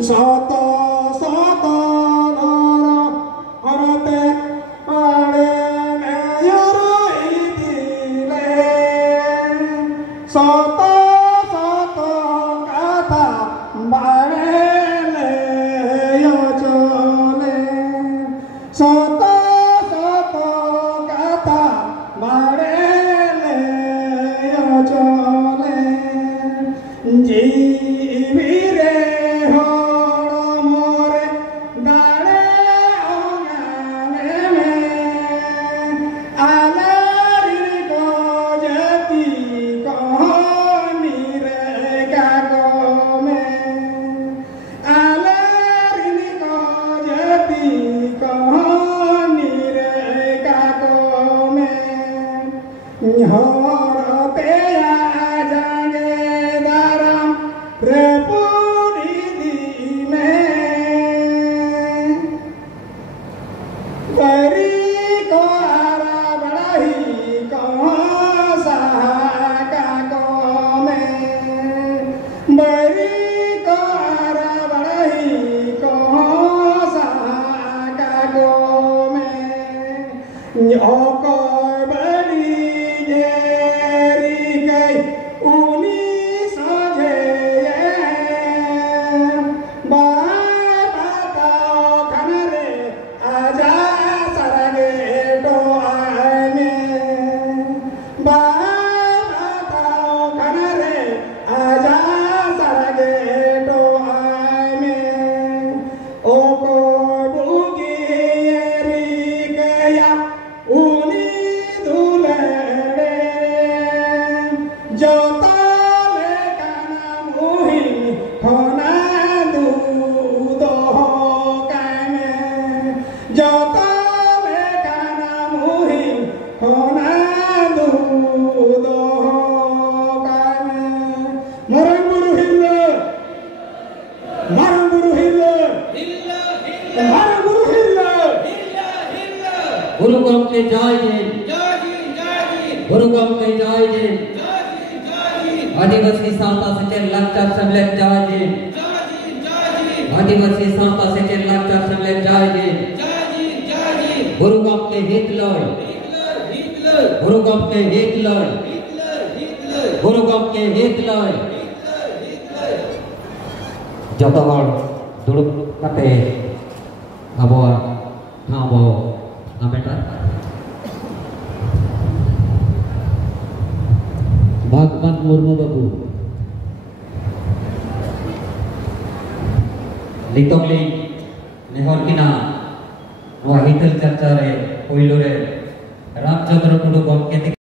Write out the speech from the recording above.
Soto soto nara arate pare nayuru idile soto soto kata barele yojole soto soto kata barele yojole jivire आदिवासी सावता से लाचार समले जाय दे आदिवासी सावता से लाचार समले जाय दे गुरुगम के हित लय गुरुगम के हित लय गुरुगम के हित लय जतो हर दुड़ुब काते आबोआ ठाबो आमेटा भगवान मुर्मू बाबू लितोंगली नेहर किना हितल चर्चा रे पोइलो रे रामचंद्र टुडू गमके